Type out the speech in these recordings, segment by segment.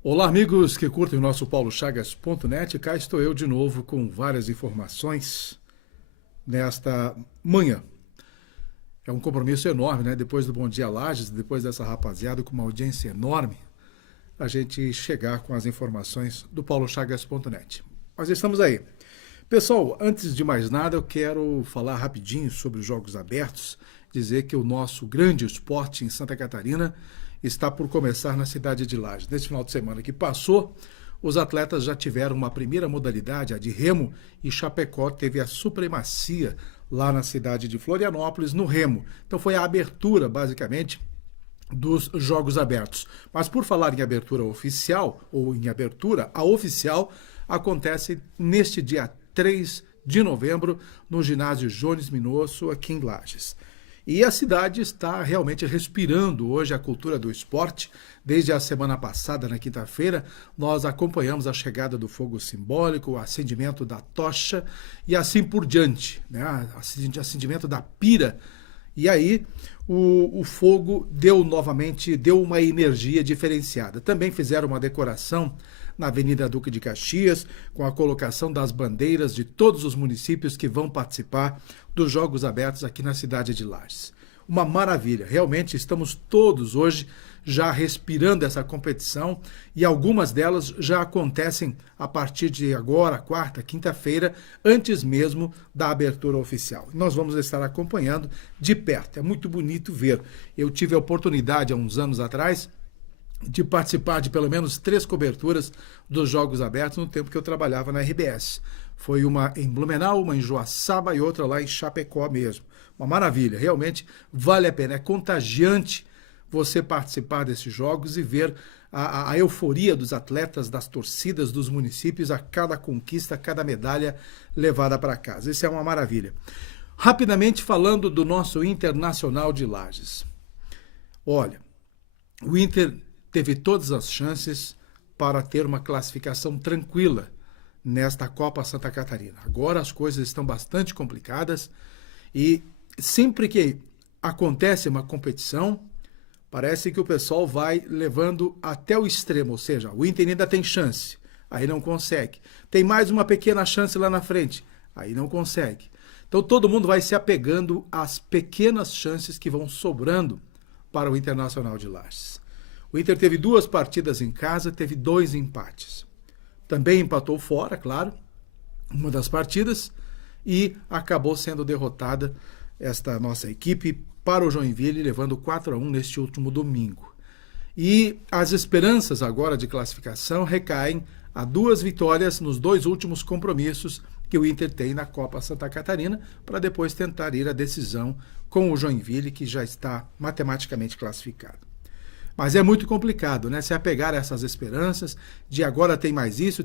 Olá, amigos que curtem o nosso paulochagas.net. Cá estou eu de novo com várias informações nesta manhã. É um compromisso enorme, né? Depois do Bom Dia Lages, depois dessa rapaziada com uma audiência enorme, a gente chegar com as informações do paulochagas.net. Mas estamos aí. Pessoal, antes de mais nada, eu quero falar rapidinho sobre os Jogos Abertos, dizer que o nosso grande esporte em Santa Catarina está por começar na cidade de Lages. Neste final de semana que passou, os atletas já tiveram uma primeira modalidade, a de remo, e Chapecó teve a supremacia lá na cidade de Florianópolis, no remo. Então foi a abertura, basicamente, dos Jogos Abertos. Mas por falar em abertura oficial, ou em abertura, a oficial acontece neste dia 3 de novembro, no ginásio Jones Minosso, aqui em Lages. E a cidade está realmente respirando hoje a cultura do esporte. Desde a semana passada, na quinta-feira, nós acompanhamos a chegada do fogo simbólico, o acendimento da tocha e assim por diante, né? Acendimento da pira. E aí o fogo deu uma energia diferenciada. Também fizeram uma decoração na Avenida Duque de Caxias, com a colocação das bandeiras de todos os municípios que vão participar dos Jogos Abertos aqui na cidade de Lages. Uma maravilha, realmente estamos todos hoje já respirando essa competição e algumas delas já acontecem a partir de agora, quarta, quinta-feira, antes mesmo da abertura oficial. Nós vamos estar acompanhando de perto, é muito bonito ver. Eu tive a oportunidade há uns anos atrás de participar de pelo menos 3 coberturas dos Jogos Abertos no tempo que eu trabalhava na RBS. Foi uma em Blumenau, uma em Joaçaba e outra lá em Chapecó mesmo. Uma maravilha, realmente vale a pena, é contagiante você participar desses jogos e ver a euforia dos atletas, das torcidas, dos municípios, a cada conquista, a cada medalha levada para casa. Isso é uma maravilha. Rapidamente falando do nosso Internacional de Lages. Olha, o Inter teve todas as chances para ter uma classificação tranquila nesta Copa Santa Catarina. Agora as coisas estão bastante complicadas e sempre que acontece uma competição, parece que o pessoal vai levando até o extremo, ou seja, o Inter ainda tem chance, aí não consegue. Tem mais uma pequena chance lá na frente, aí não consegue. Então todo mundo vai se apegando às pequenas chances que vão sobrando para o Internacional de Lages. O Inter teve 2 partidas em casa, teve 2 empates. Também empatou fora, claro, uma das partidas, e acabou sendo derrotada esta nossa equipe para o Joinville, levando 4-1 neste último domingo. E as esperanças agora de classificação recaem a 2 vitórias nos 2 últimos compromissos que o Inter tem na Copa Santa Catarina, para depois tentar ir à decisão com o Joinville, que já está matematicamente classificado. Mas é muito complicado, né? Se apegar a essas esperanças de agora tem mais isso,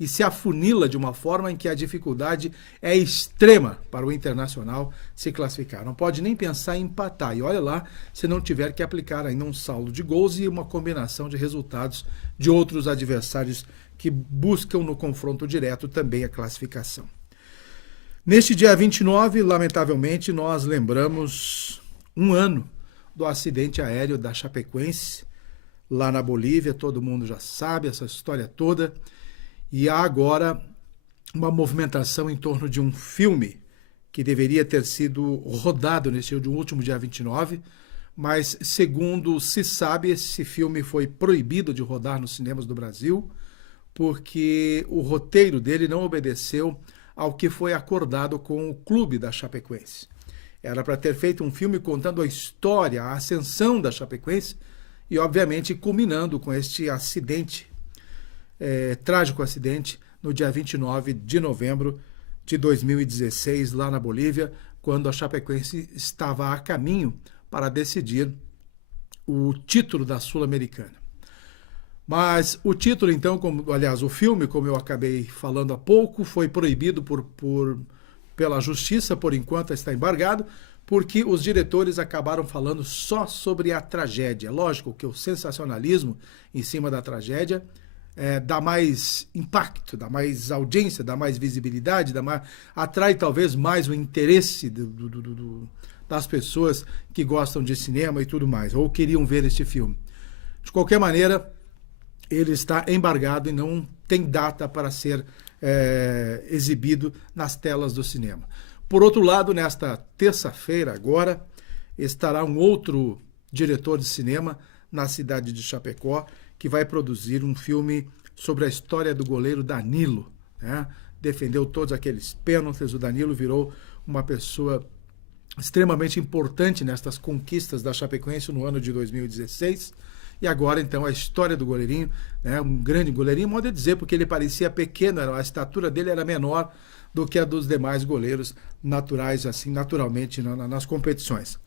e se afunila de uma forma em que a dificuldade é extrema para o Internacional se classificar. Não pode nem pensar em empatar. E olha lá, se não tiver que aplicar ainda um saldo de gols e uma combinação de resultados de outros adversários que buscam no confronto direto também a classificação. Neste dia 29, lamentavelmente, nós lembramos um ano do acidente aéreo da Chapecoense, lá na Bolívia. Todo mundo já sabe essa história toda. E há agora uma movimentação em torno de um filme que deveria ter sido rodado nesse último dia 29, mas, segundo se sabe, esse filme foi proibido de rodar nos cinemas do Brasil, porque o roteiro dele não obedeceu ao que foi acordado com o clube da Chapecoense. Era para ter feito um filme contando a história, a ascensão da Chapecoense e, obviamente, culminando com este acidente, trágico acidente, no dia 29 de novembro de 2016, lá na Bolívia, quando a Chapecoense estava a caminho para decidir o título da Sul-Americana. Mas o título, então, o filme, como eu acabei falando há pouco, foi proibido pela justiça, por enquanto está embargado, porque os diretores acabaram falando só sobre a tragédia. Lógico que o sensacionalismo em cima da tragédia dá mais impacto, dá mais audiência, dá mais visibilidade, atrai talvez mais o interesse das pessoas que gostam de cinema e tudo mais, ou queriam ver este filme. De qualquer maneira, ele está embargado e não tem data para ser exibido nas telas do cinema. Por outro lado, nesta terça-feira agora, estará um outro diretor de cinema na cidade de Chapecó, que vai produzir um filme sobre a história do goleiro Danilo, né? Defendeu todos aqueles pênaltis, o Danilo virou uma pessoa extremamente importante nestas conquistas da Chapecoense no ano de 2016, e agora então a história do goleirinho, né? Um grande goleirinho, modo de dizer, porque ele parecia pequeno, a estatura dele era menor do que a dos demais goleiros naturais, assim, naturalmente nas competições.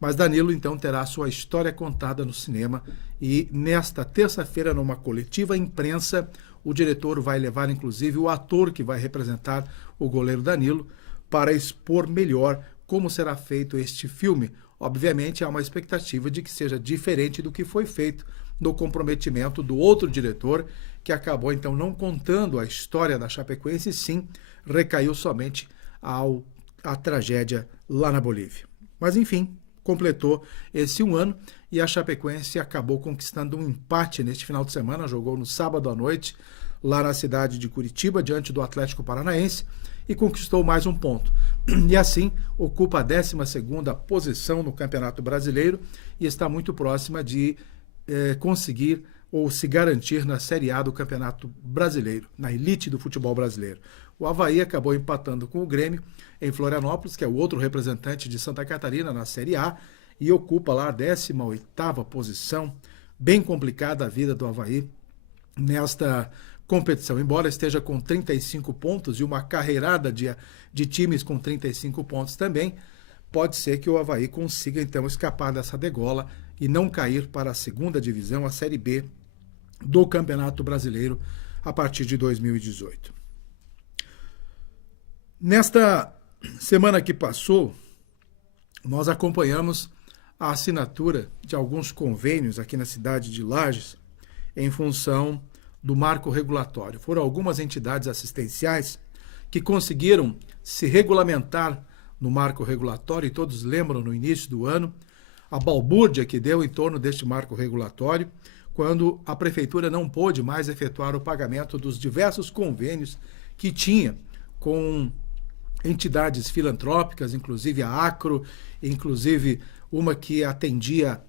Mas Danilo, então, terá sua história contada no cinema e nesta terça-feira, numa coletiva imprensa, o diretor vai levar, inclusive, o ator que vai representar o goleiro Danilo para expor melhor como será feito este filme. Obviamente, há uma expectativa de que seja diferente do que foi feito no comprometimento do outro diretor, que acabou, então, não contando a história da Chapecoense, e sim recaiu somente à tragédia lá na Bolívia. Mas, enfim, completou esse um ano e a Chapecoense acabou conquistando um empate neste final de semana, jogou no sábado à noite lá na cidade de Curitiba, diante do Atlético Paranaense, e conquistou mais um ponto. E assim ocupa a 12ª posição no Campeonato Brasileiro e está muito próxima de conseguir ou se garantir na Série A do Campeonato Brasileiro, na elite do futebol brasileiro. O Avaí acabou empatando com o Grêmio em Florianópolis, que é o outro representante de Santa Catarina na Série A, e ocupa lá a 18ª posição. Bem complicada a vida do Avaí nesta competição, embora esteja com 35 pontos e uma carreirada de times com 35 pontos também, pode ser que o Avaí consiga então escapar dessa degola e não cair para a segunda divisão, a Série B do Campeonato Brasileiro a partir de 2018. Nesta semana que passou, nós acompanhamos a assinatura de alguns convênios aqui na cidade de Lages em função do marco regulatório. Foram algumas entidades assistenciais que conseguiram se regulamentar no marco regulatório, e todos lembram no início do ano a balbúrdia que deu em torno deste marco regulatório, quando a prefeitura não pôde mais efetuar o pagamento dos diversos convênios que tinha com entidades filantrópicas, inclusive a Acro, inclusive uma que atendia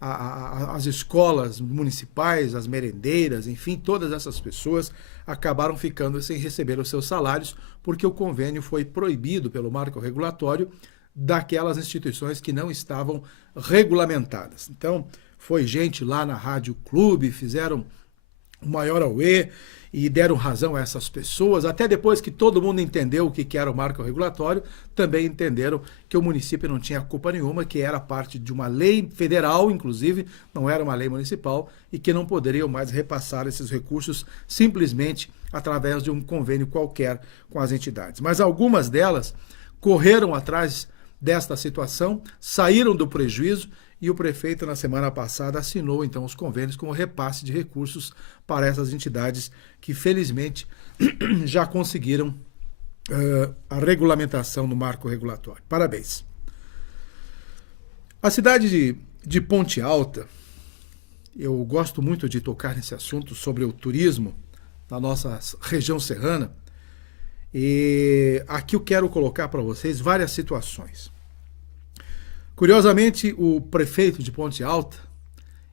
as escolas municipais, as merendeiras, enfim, todas essas pessoas acabaram ficando sem receber os seus salários, porque o convênio foi proibido pelo marco regulatório daquelas instituições que não estavam regulamentadas. Então, foi gente lá na Rádio Clube, fizeram o maior auê e deram razão a essas pessoas. Até depois que todo mundo entendeu o que era o marco regulatório, também entenderam que o município não tinha culpa nenhuma, que era parte de uma lei federal, inclusive, não era uma lei municipal, e que não poderiam mais repassar esses recursos simplesmente através de um convênio qualquer com as entidades. Mas algumas delas correram atrás desta situação, saíram do prejuízo, e o prefeito, na semana passada, assinou, então, os convênios com o repasse de recursos para essas entidades que, felizmente, já conseguiram a regulamentação no marco regulatório. Parabéns. A cidade de Ponte Alta, eu gosto muito de tocar nesse assunto sobre o turismo na nossa região serrana, e aqui eu quero colocar para vocês várias situações. Curiosamente, o prefeito de Ponte Alta,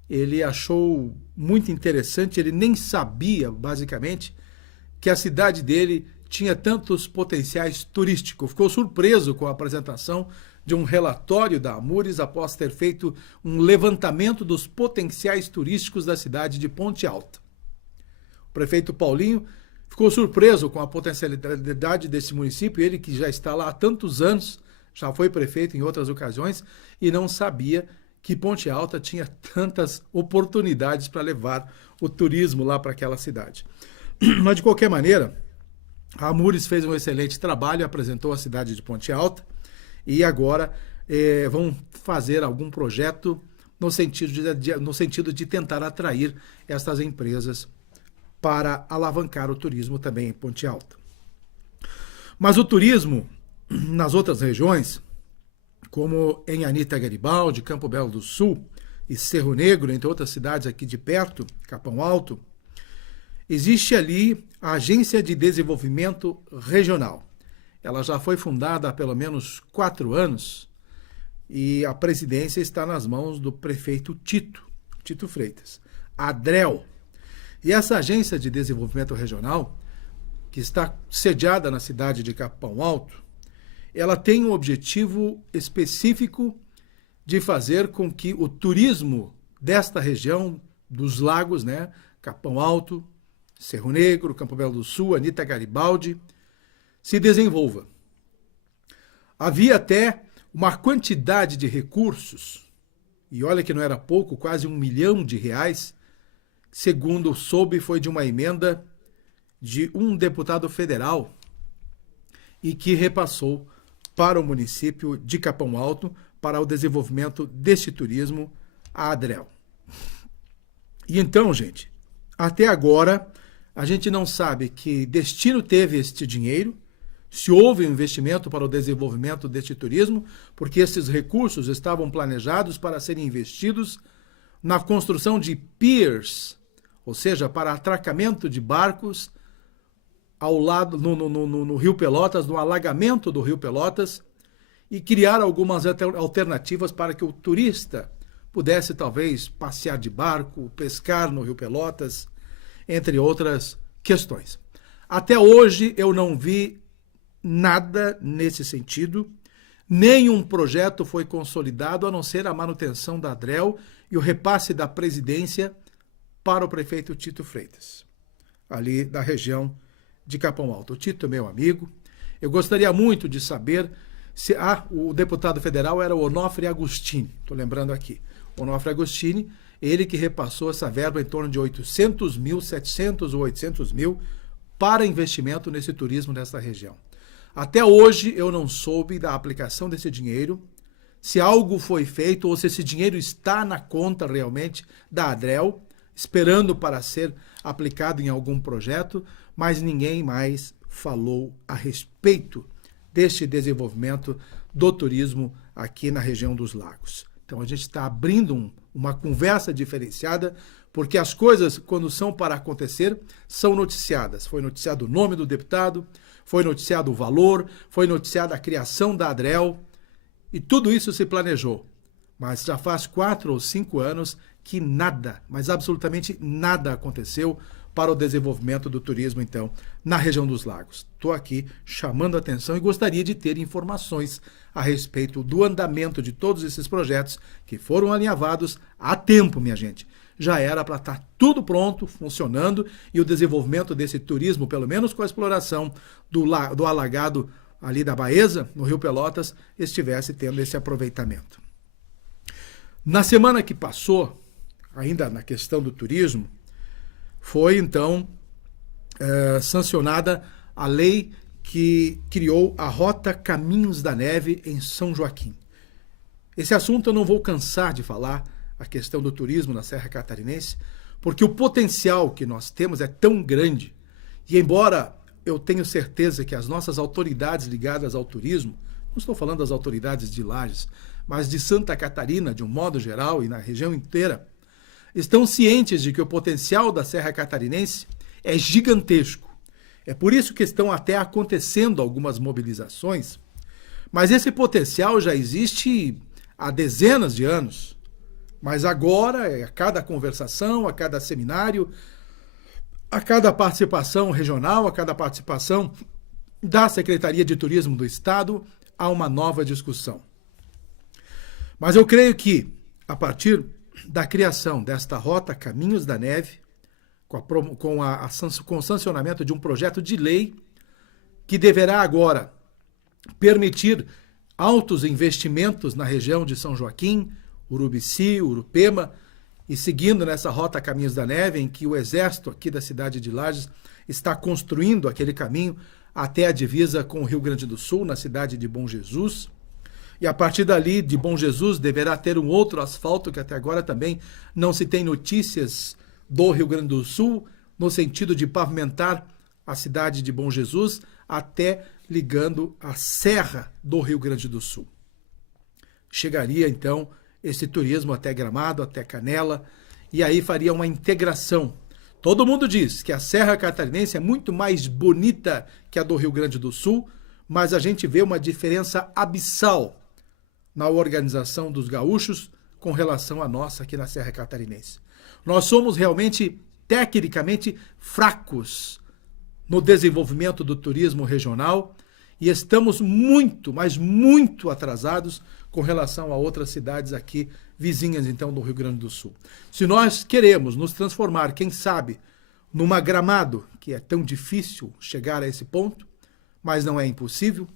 ele achou muito interessante, ele nem sabia, basicamente, que a cidade dele tinha tantos potenciais turísticos. Ficou surpreso com a apresentação de um relatório da Amures após ter feito um levantamento dos potenciais turísticos da cidade de Ponte Alta. O prefeito Paulinho ficou surpreso com a potencialidade desse município, ele que já está lá há tantos anos, já foi prefeito em outras ocasiões e não sabia que Ponte Alta tinha tantas oportunidades para levar o turismo lá para aquela cidade. Mas, de qualquer maneira, a Amures fez um excelente trabalho, apresentou a cidade de Ponte Alta e agora vão fazer algum projeto no sentido de tentar atrair essas empresas para alavancar o turismo também em Ponte Alta. Mas o turismo nas outras regiões, como em Anita Garibaldi, Campo Belo do Sul e Cerro Negro, entre outras cidades aqui de perto, Capão Alto, existe ali a Agência de Desenvolvimento Regional. Ela já foi fundada há pelo menos 4 anos e a presidência está nas mãos do prefeito Tito Freitas, ADREL. E essa Agência de Desenvolvimento Regional, que está sediada na cidade de Capão Alto, ela tem um objetivo específico de fazer com que o turismo desta região dos lagos, né, Capão Alto, Cerro Negro, Campo Belo do Sul, Anita Garibaldi, se desenvolva. Havia até uma quantidade de recursos, e olha que não era pouco, quase R$1 milhão, segundo soube, foi de uma emenda de um deputado federal e que repassou para o município de Capão Alto para o desenvolvimento deste turismo, a ADREL. E então, gente, até agora a gente não sabe que destino teve este dinheiro, se houve um investimento para o desenvolvimento deste turismo, porque esses recursos estavam planejados para serem investidos na construção de piers, ou seja, para atracamento de barcos ao lado no Rio Pelotas, no alagamento do Rio Pelotas, e criar algumas alternativas para que o turista pudesse talvez passear de barco, pescar no Rio Pelotas, entre outras questões. Até hoje eu não vi nada nesse sentido, nenhum projeto foi consolidado, a não ser a manutenção da ADREL e o repasse da presidência para o prefeito Tito Freitas, ali da região de Capão Alto. O Tito é meu amigo, eu gostaria muito de saber se... o deputado federal era o Onofre Agostini, estou lembrando aqui. Onofre Agostini, ele que repassou essa verba em torno de 800 mil, 700 ou 800 mil para investimento nesse turismo nessa região. Até hoje eu não soube da aplicação desse dinheiro, se algo foi feito ou se esse dinheiro está na conta realmente da ADREL, esperando para ser aplicado em algum projeto, mas ninguém mais falou a respeito deste desenvolvimento do turismo aqui na região dos lagos. Então a gente está abrindo uma conversa diferenciada, porque as coisas, quando são para acontecer, são noticiadas. Foi noticiado o nome do deputado, foi noticiado o valor, foi noticiada a criação da ADREL, e tudo isso se planejou. Mas já faz 4 ou 5 anos que nada, mas absolutamente nada aconteceu para o desenvolvimento do turismo, então, na região dos lagos. Estou aqui chamando a atenção e gostaria de ter informações a respeito do andamento de todos esses projetos que foram alinhavados há tempo, minha gente. Já era para estar tudo pronto, funcionando, e o desenvolvimento desse turismo, pelo menos com a exploração do alagado ali da Baeza, no Rio Pelotas, estivesse tendo esse aproveitamento. Na semana que passou, ainda na questão do turismo, foi então sancionada a lei que criou a Rota Caminhos da Neve em São Joaquim. Esse assunto eu não vou cansar de falar, a questão do turismo na Serra Catarinense, porque o potencial que nós temos é tão grande, e embora eu tenha certeza que as nossas autoridades ligadas ao turismo, não estou falando das autoridades de Lages, mas de Santa Catarina, de um modo geral, e na região inteira, estão cientes de que o potencial da Serra Catarinense é gigantesco. É por isso que estão até acontecendo algumas mobilizações, mas esse potencial já existe há dezenas de anos. Mas agora, a cada conversação, a cada seminário, a cada participação regional, a cada participação da Secretaria de Turismo do Estado, há uma nova discussão. Mas eu creio que, a partir da criação desta Rota Caminhos da Neve, com o sancionamento de um projeto de lei que deverá agora permitir altos investimentos na região de São Joaquim, Urubici, Urupema, e seguindo nessa Rota Caminhos da Neve, em que o Exército aqui da cidade de Lages está construindo aquele caminho até a divisa com o Rio Grande do Sul, na cidade de Bom Jesus. E a partir dali, de Bom Jesus, deverá ter um outro asfalto, que até agora também não se tem notícias do Rio Grande do Sul, no sentido de pavimentar a cidade de Bom Jesus, até ligando a Serra do Rio Grande do Sul. Chegaria, então, esse turismo até Gramado, até Canela, e aí faria uma integração Todo mundo diz que a Serra Catarinense é muito mais bonita que a do Rio Grande do Sul, mas a gente vê uma diferença abissal na organização dos gaúchos com relação à nossa aqui na Serra Catarinense. Nós somos realmente, tecnicamente, fracos no desenvolvimento do turismo regional e estamos muito, mas muito atrasados com relação a outras cidades aqui vizinhas, então, do Rio Grande do Sul. Se nós queremos nos transformar, quem sabe, numa Gramado, que é tão difícil chegar a esse ponto, mas não é impossível,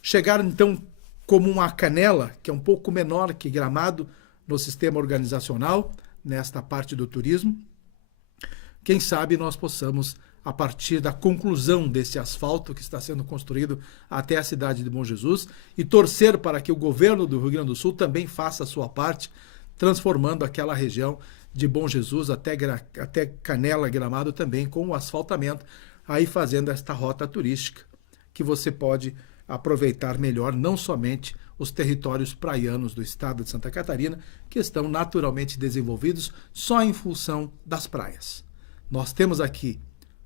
chegar, então, como uma Canela, que é um pouco menor que Gramado no sistema organizacional, nesta parte do turismo, quem sabe nós possamos, a partir da conclusão desse asfalto que está sendo construído até a cidade de Bom Jesus, e torcer para que o governo do Rio Grande do Sul também faça a sua parte, transformando aquela região de Bom Jesus até Canela, Gramado também, com o asfaltamento, aí fazendo esta rota turística, que você pode aproveitar melhor não somente os territórios praianos do estado de Santa Catarina, que estão naturalmente desenvolvidos só em função das praias. Nós temos aqui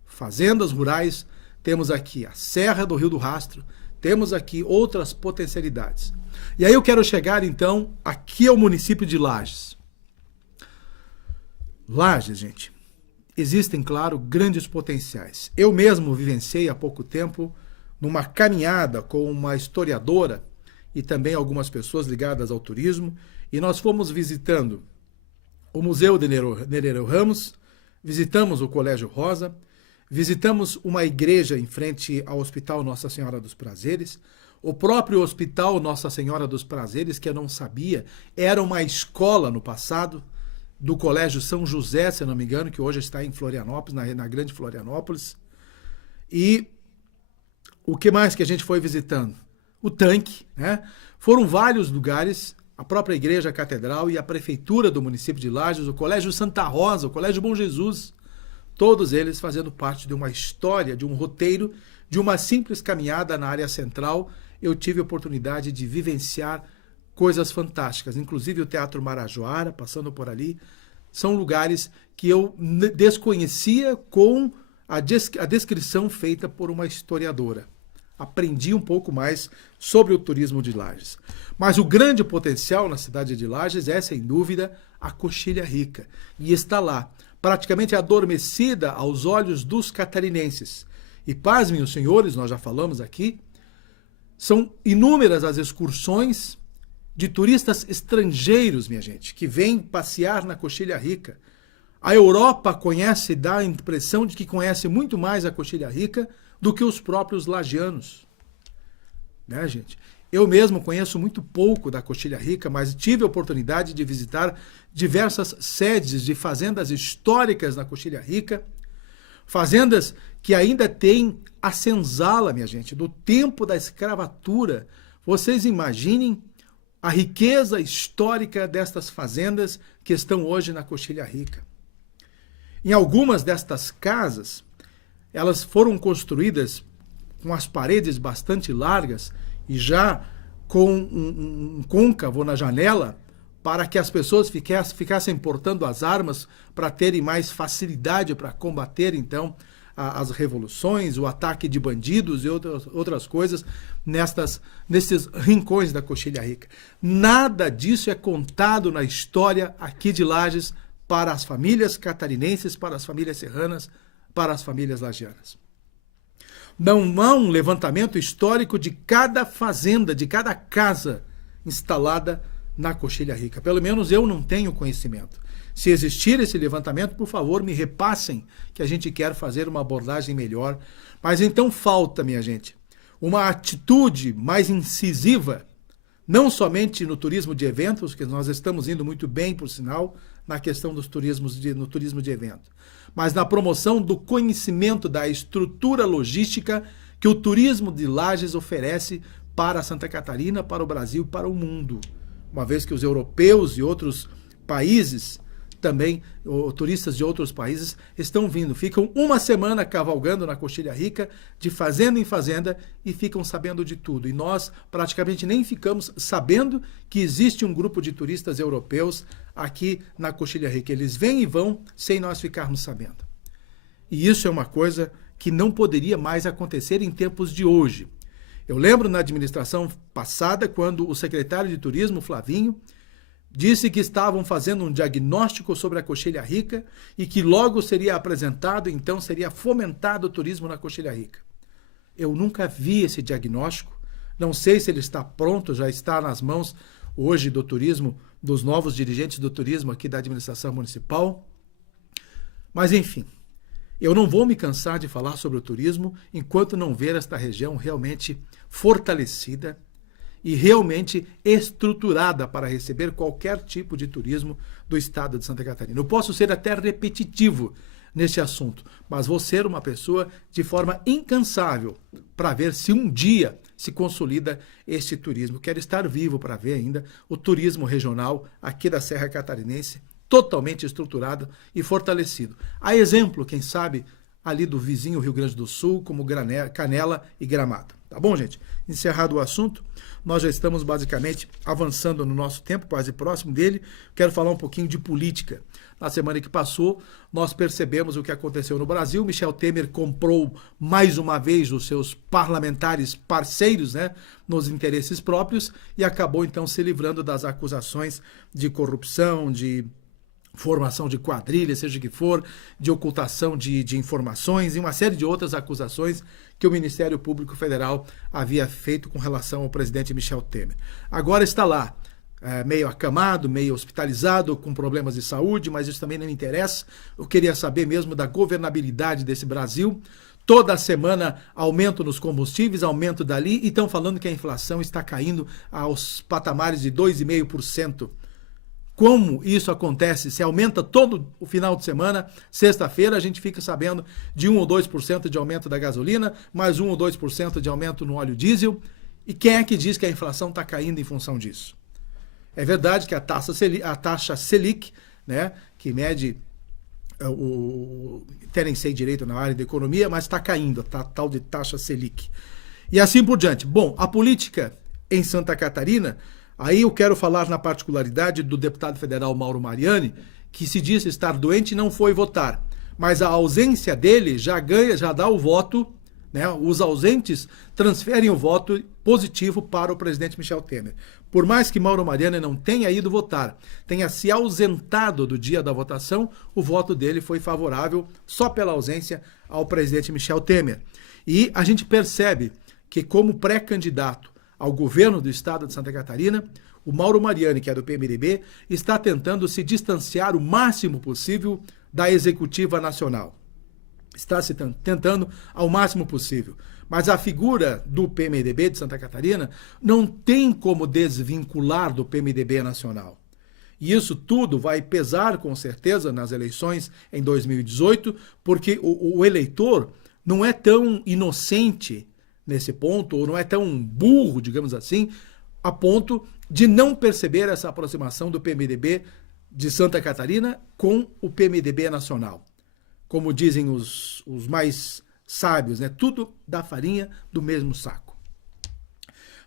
fazendas rurais, temos aqui a Serra do Rio do Rastro, temos aqui outras potencialidades. E aí eu quero chegar, então, aqui ao município de Lages. Lages, gente, existem, claro, grandes potenciais. Eu mesmo vivenciei há pouco tempo numa caminhada com uma historiadora e também algumas pessoas ligadas ao turismo, e nós fomos visitando o Museu de Nereu Ramos, visitamos o Colégio Rosa, visitamos uma igreja em frente ao Hospital Nossa Senhora dos Prazeres, o próprio Hospital Nossa Senhora dos Prazeres, que eu não sabia, era uma escola no passado, do Colégio São José, se não me engano, que hoje está em Florianópolis, na Grande Florianópolis. E o que mais que a gente foi visitando? O tanque, né? Foram vários lugares, a própria Igreja Catedral e a Prefeitura do município de Lages, o Colégio Santa Rosa, o Colégio Bom Jesus, todos eles fazendo parte de uma história, de um roteiro, de uma simples caminhada na área central. Eu tive a oportunidade de vivenciar coisas fantásticas, inclusive o Teatro Marajoara, passando por ali, são lugares que eu desconhecia com a descrição feita por uma historiadora. Aprendi um pouco mais sobre o turismo de Lages. Mas o grande potencial na cidade de Lages é, sem dúvida, a Coxilha Rica. E está lá, praticamente adormecida aos olhos dos catarinenses. E pasmem os senhores, nós já falamos aqui, são inúmeras as excursões de turistas estrangeiros, minha gente, que vêm passear na Coxilha Rica. A Europa conhece, dá a impressão de que conhece muito mais a Coxilha Rica do que os próprios lagianos. Né, gente? Eu mesmo conheço muito pouco da Coxilha Rica, mas tive a oportunidade de visitar diversas sedes de fazendas históricas na Coxilha Rica, fazendas que ainda têm a senzala, minha gente, do tempo da escravatura. Vocês imaginem a riqueza histórica destas fazendas que estão hoje na Coxilha Rica. Em algumas destas casas, elas foram construídas com as paredes bastante largas e já com um côncavo na janela para que as pessoas ficassem portando as armas para terem mais facilidade para combater, então, as revoluções, o ataque de bandidos e outras coisas nesses rincões da Coxilha Rica. Nada disso é contado na história aqui de Lages para as famílias catarinenses, para as famílias serranas, para as famílias lagianas. Não há um levantamento histórico de cada fazenda, de cada casa instalada na Coxilha Rica. Pelo menos eu não tenho conhecimento. Se existir esse levantamento, por favor, me repassem, que a gente quer fazer uma abordagem melhor. Mas então falta, minha gente, uma atitude mais incisiva, não somente no turismo de eventos, que nós estamos indo muito bem, por sinal, na questão no turismo de evento, mas na promoção do conhecimento da estrutura logística que o turismo de Lages oferece para Santa Catarina, para o Brasil e para o mundo. Uma vez que os europeus e outros países, também turistas de outros países, estão vindo, ficam uma semana cavalgando na Coxilha Rica, de fazenda em fazenda, e ficam sabendo de tudo. E nós praticamente nem ficamos sabendo que existe um grupo de turistas europeus aqui na Coxilha Rica. Eles vêm e vão sem nós ficarmos sabendo. E isso é uma coisa que não poderia mais acontecer em tempos de hoje. Eu lembro na administração passada, quando o secretário de Turismo, Flavinho, disse que estavam fazendo um diagnóstico sobre a Coxilha Rica e que logo seria apresentado, então seria fomentado o turismo na Coxilha Rica. Eu nunca vi esse diagnóstico, não sei se ele está pronto, já está nas mãos hoje do turismo, dos novos dirigentes do turismo aqui da administração municipal. Mas enfim, eu não vou me cansar de falar sobre o turismo enquanto não ver esta região realmente fortalecida e realmente estruturada para receber qualquer tipo de turismo do estado de Santa Catarina. Eu posso ser até repetitivo nesse assunto, mas vou ser uma pessoa de forma incansável para ver se um dia se consolida este turismo. Quero estar vivo para ver ainda o turismo regional aqui da Serra Catarinense totalmente estruturado e fortalecido. A exemplo, quem sabe, ali do vizinho Rio Grande do Sul, como Canela e Gramado. Tá bom, gente? Encerrado o assunto, nós já estamos basicamente avançando no nosso tempo, quase próximo dele. Quero falar um pouquinho de política. Na semana que passou, nós percebemos o que aconteceu no Brasil. Michel Temer comprou mais uma vez os seus parlamentares parceiros, né, nos interesses próprios, e acabou então se livrando das acusações de corrupção, de formação de quadrilha, seja o que for, de ocultação de informações e uma série de outras acusações que o Ministério Público Federal havia feito com relação ao presidente Michel Temer. Agora está lá, meio acamado, meio hospitalizado, com problemas de saúde, mas isso também não me interessa. Eu queria saber mesmo da governabilidade desse Brasil. Toda semana aumento nos combustíveis, aumento dali, e estão falando que a inflação está caindo aos patamares de 2,5%. Como isso acontece? Se aumenta todo o final de semana, sexta-feira a gente fica sabendo de 1 ou 2% de aumento da gasolina, mais 1 ou 2% de aumento no óleo diesel. E quem é que diz que a inflação está caindo em função disso? É verdade que a taxa Selic, né, que mede até nem sei direito na área da economia, mas está caindo, a tal de taxa Selic. E assim por diante. Bom, a política em Santa Catarina, aí eu quero falar na particularidade do deputado federal Mauro Mariani, que se disse estar doente e não foi votar. Mas a ausência dele já dá o voto, né? Os ausentes transferem o voto positivo para o presidente Michel Temer. Por mais que Mauro Mariani não tenha ido votar, tenha se ausentado do dia da votação, o voto dele foi favorável só pela ausência ao presidente Michel Temer. E a gente percebe que, como pré-candidato ao governo do estado de Santa Catarina, o Mauro Mariani, que é do PMDB, está tentando se distanciar o máximo possível da executiva nacional. Está se tentando ao máximo possível. Mas a figura do PMDB de Santa Catarina não tem como desvincular do PMDB nacional. E isso tudo vai pesar, com certeza, nas eleições em 2018, porque o eleitor não é tão inocente nesse ponto, ou não é tão burro, digamos assim, a ponto de não perceber essa aproximação do PMDB de Santa Catarina com o PMDB nacional. Como dizem os mais sábios, né? Tudo da farinha do mesmo saco.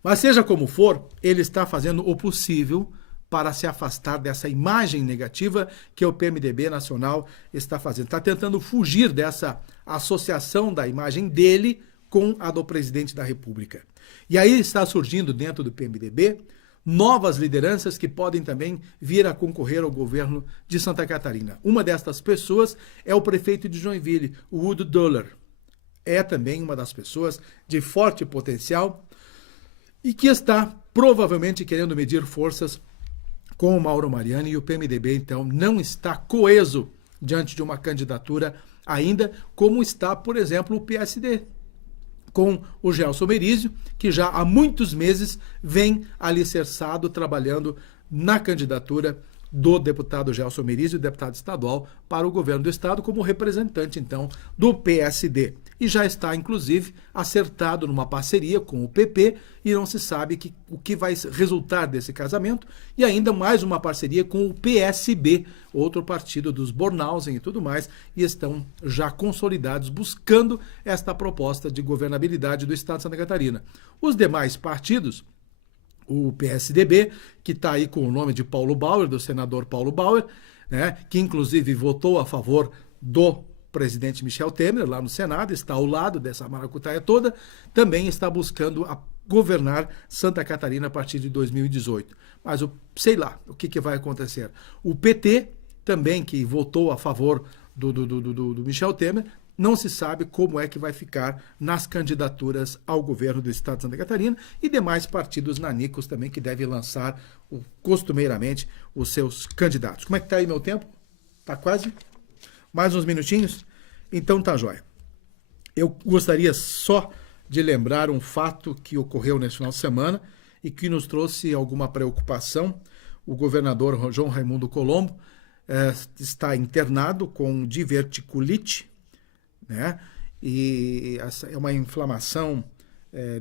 Mas seja como for, ele está fazendo o possível para se afastar dessa imagem negativa que o PMDB nacional está fazendo. Está tentando fugir dessa associação da imagem dele com a do presidente da República. E aí está surgindo dentro do PMDB novas lideranças que podem também vir a concorrer ao governo de Santa Catarina. Uma destas pessoas é o prefeito de Joinville, o Udo Döller. É também uma das pessoas de forte potencial e que está provavelmente querendo medir forças com o Mauro Mariani, e o PMDB, então, não está coeso diante de uma candidatura ainda, como está, por exemplo, o PSD, com o Gelson Merizio, que já há muitos meses vem alicerçado trabalhando na candidatura do deputado Gelson Merizio, deputado estadual, para o governo do estado, como representante, então, do PSD. E já está, inclusive, acertado numa parceria com o PP, e não se sabe o que vai resultar desse casamento, e ainda mais uma parceria com o PSB, outro partido dos Bornhausen e tudo mais, e estão já consolidados, buscando esta proposta de governabilidade do estado de Santa Catarina. Os demais partidos, o PSDB, que está aí com o nome de Paulo Bauer, do senador Paulo Bauer, né, que inclusive votou a favor do presidente Michel Temer, lá no Senado, está ao lado dessa maracutaia toda, também está buscando governar Santa Catarina a partir de 2018. Mas sei lá o que vai acontecer. O PT, também, que votou a favor do Michel Temer, não se sabe como é que vai ficar nas candidaturas ao governo do estado de Santa Catarina e demais partidos nanicos também que devem lançar costumeiramente os seus candidatos. Como é que está aí meu tempo? Está quase? Mais uns minutinhos? Então tá jóia. Eu gostaria só de lembrar um fato que ocorreu nesse final de semana e que nos trouxe alguma preocupação. O governador João Raimundo Colombo está internado com diverticulite, né? E essa é uma inflamação,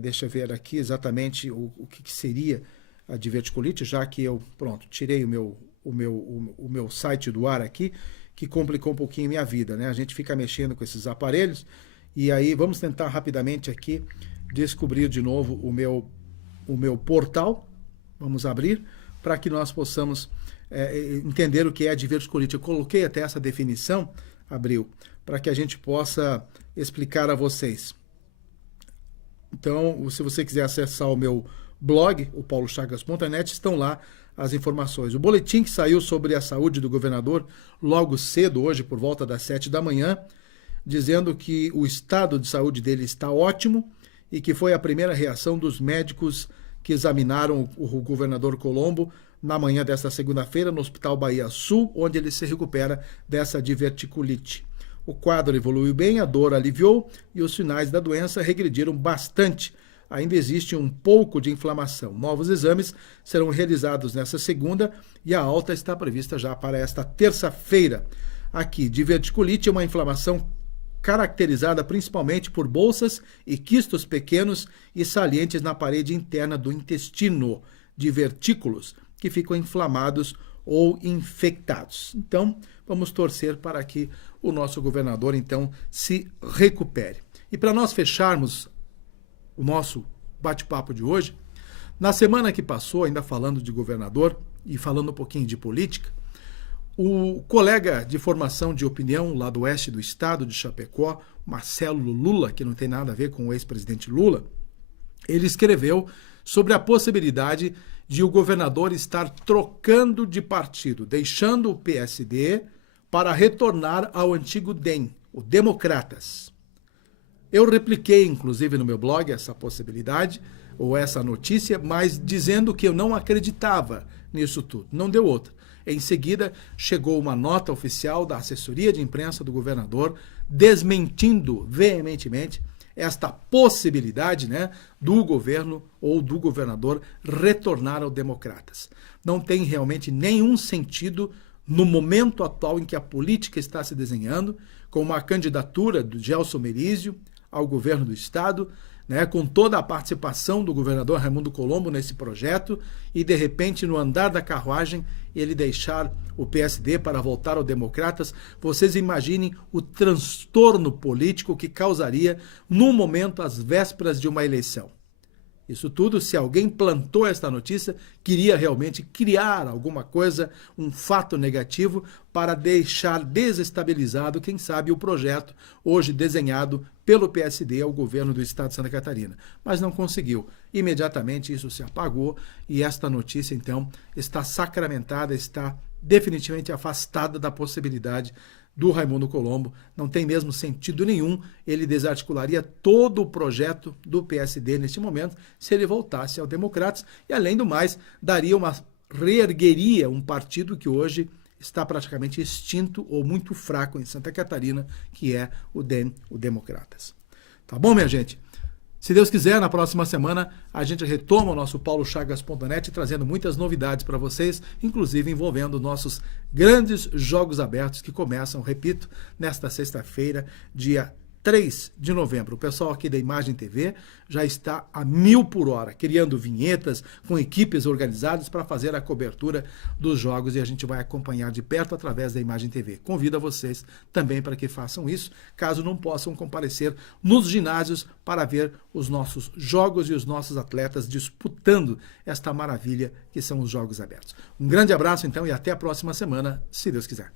deixa eu ver aqui exatamente o que seria a diverticulite, já que eu, tirei o meu site do ar aqui, que complicou um pouquinho minha vida, né? A gente fica mexendo com esses aparelhos e aí vamos tentar rapidamente aqui descobrir de novo o meu portal. Vamos abrir para que nós possamos entender o que é a diverticulite. Eu coloquei até essa definição, Abril, para que a gente possa explicar a vocês. Então, se você quiser acessar o meu blog, o paulochagas.net, estão lá as informações. O boletim que saiu sobre a saúde do governador logo cedo, hoje, por volta das 7 da manhã, dizendo que o estado de saúde dele está ótimo e que foi a primeira reação dos médicos que examinaram o governador Colombo na manhã desta segunda-feira no Hospital Bahia Sul, onde ele se recupera dessa diverticulite. O quadro evoluiu bem, a dor aliviou e os sinais da doença regrediram bastante. Ainda existe um pouco de inflamação. Novos exames serão realizados nesta segunda e a alta está prevista já para esta terça-feira. Aqui, diverticulite é uma inflamação caracterizada principalmente por bolsas e quistos pequenos e salientes na parede interna do intestino, divertículos, que ficam inflamados ou infectados. Então, vamos torcer para que o nosso governador, então, se recupere. E para nós fecharmos o nosso bate-papo de hoje, na semana que passou, ainda falando de governador e falando um pouquinho de política, o colega de formação de opinião lá do oeste do estado de Chapecó, Marcelo Lula, que não tem nada a ver com o ex-presidente Lula, ele escreveu sobre a possibilidade de o governador estar trocando de partido, deixando o PSD para retornar ao antigo DEM, o Democratas. Eu repliquei, inclusive, no meu blog essa possibilidade, ou essa notícia, mas dizendo que eu não acreditava nisso tudo. Não deu outra. Em seguida, chegou uma nota oficial da assessoria de imprensa do governador, desmentindo veementemente esta possibilidade, né, do governo ou do governador retornar ao Democratas. Não tem realmente nenhum sentido no momento atual em que a política está se desenhando, com uma candidatura do Gelson Merizio ao governo do estado, né, com toda a participação do governador Raimundo Colombo nesse projeto, e de repente, no andar da carruagem, ele deixar o PSD para voltar ao Democratas. Vocês imaginem o transtorno político que causaria no momento, às vésperas de uma eleição. Isso tudo, se alguém plantou esta notícia, queria realmente criar alguma coisa, um fato negativo, para deixar desestabilizado, quem sabe, o projeto hoje desenhado pelo PSD ao governo do estado de Santa Catarina. Mas não conseguiu. Imediatamente isso se apagou e esta notícia, então, está sacramentada, está definitivamente afastada da possibilidade do Raimundo Colombo. Não tem mesmo sentido nenhum, ele desarticularia todo o projeto do PSD neste momento se ele voltasse ao Democratas e, além do mais, reergueria um partido que hoje está praticamente extinto ou muito fraco em Santa Catarina, que é o DEM, o Democratas. Tá bom, minha gente? Se Deus quiser, na próxima semana a gente retoma o nosso paulochagas.net trazendo muitas novidades para vocês, inclusive envolvendo nossos grandes jogos abertos que começam, repito, nesta sexta-feira, dia 3 de novembro. O pessoal aqui da Imagem TV já está a 1000 por hora, criando vinhetas com equipes organizadas para fazer a cobertura dos jogos e a gente vai acompanhar de perto através da Imagem TV. Convido a vocês também para que façam isso, caso não possam comparecer nos ginásios para ver os nossos jogos e os nossos atletas disputando esta maravilha que são os jogos abertos. Um grande abraço então e até a próxima semana, se Deus quiser.